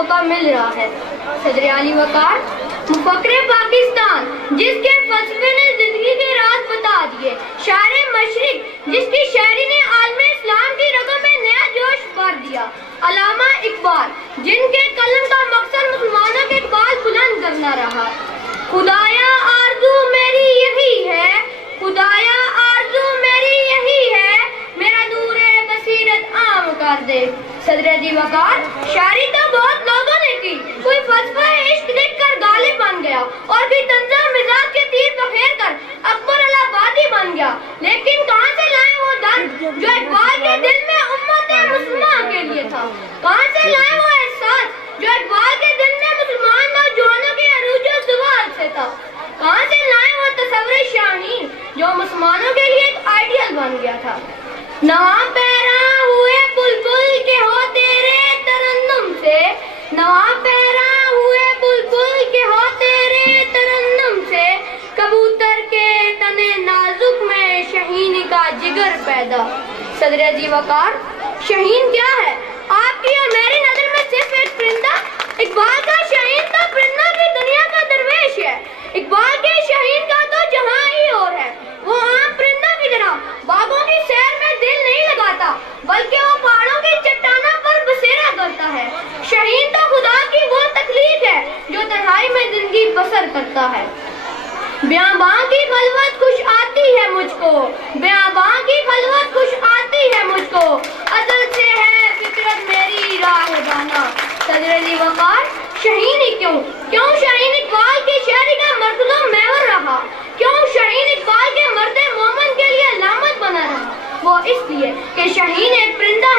موقع مل رہا ہے۔ صدر علی وقار مفکر پاکستان جس کے فلسفے نے زندگی کے راز بتا دیے، شاعر مشرق جس کی شاعری نے عالم اسلام کی رگوں میں نیا جوش بھر دیا، علامہ اقبال جن کے قلم کا مقصد مسلمانوں کے اقبال بلند کرنا رہا۔ خدایا آرزو میری یہی ہے، خدایا آرزو میری یہی ہے، میرا نور بصیرت عام کر دے۔ صدر علی وقار شاعری تو بہت لوگوں نے کی، کوئی فلسفہ عشق دیکھ کر غالب بن گیا اور کوئی طنز مزاج کے تیر پکھیر کر اکبر آبادی بن گیا، لیکن کہاں سے لائے وہ درد جو اقبال کے دل میں امت مسلمہ کے لیے تھا؟ کہاں سے لائے وہ احساس جو اقبال کے دل میں مسلمان نوجوانوں کے عروج و زوال سے تھا؟ کہاں سے لائے وہ تصور شاہین جو مسلمانوں کے لیے ایک آئیڈیل بن گیا تھا؟ نواں پیراں ہوئے بلبل کے ہو تیرے ترنم سے، نواں پیراں ہوئے بلبل کے ہو تیرے ترنم سے، کبوتر کے تنے نازک میں شہین کا جگر پیدا۔ صدر علی وقار شہین کیا ہے؟ آپ کی اور میری نظر میں صرف ایک پرندہ؟ اقبال کا شہین تو پرندوں کی دنیا کا درویش ہے۔ اقبال کے شہین کا تو جہاں ہی اور ہے، وہ عام پرندوں کی طرح باغوں کی سیر میں دل نہیں لگاتا، بلکہ وہ پہاڑوں کی چٹانوں پر بسیرا کرتا ہے۔ شہین تو خدا کی وہ تخلیق ہے جو تنہائی میں زندگی بسر کرتا ہے۔ بیاباں کی خلوت خوش آتی ہے مجھ کو، بیاباں کی خلوت خوش آتی ہے مجھ کو، ازل سے ہے فطرت میری راہبانہ۔ صدر علی وقار شہین ہی کیوں شہین اقبال کی شاعری کا مرکز و محور رہا؟ کیوں شہین اقبال کے مرد مومن کے لیے علامت بنا رہا؟ وہ اس لیے کہ شہین ایک پرندہ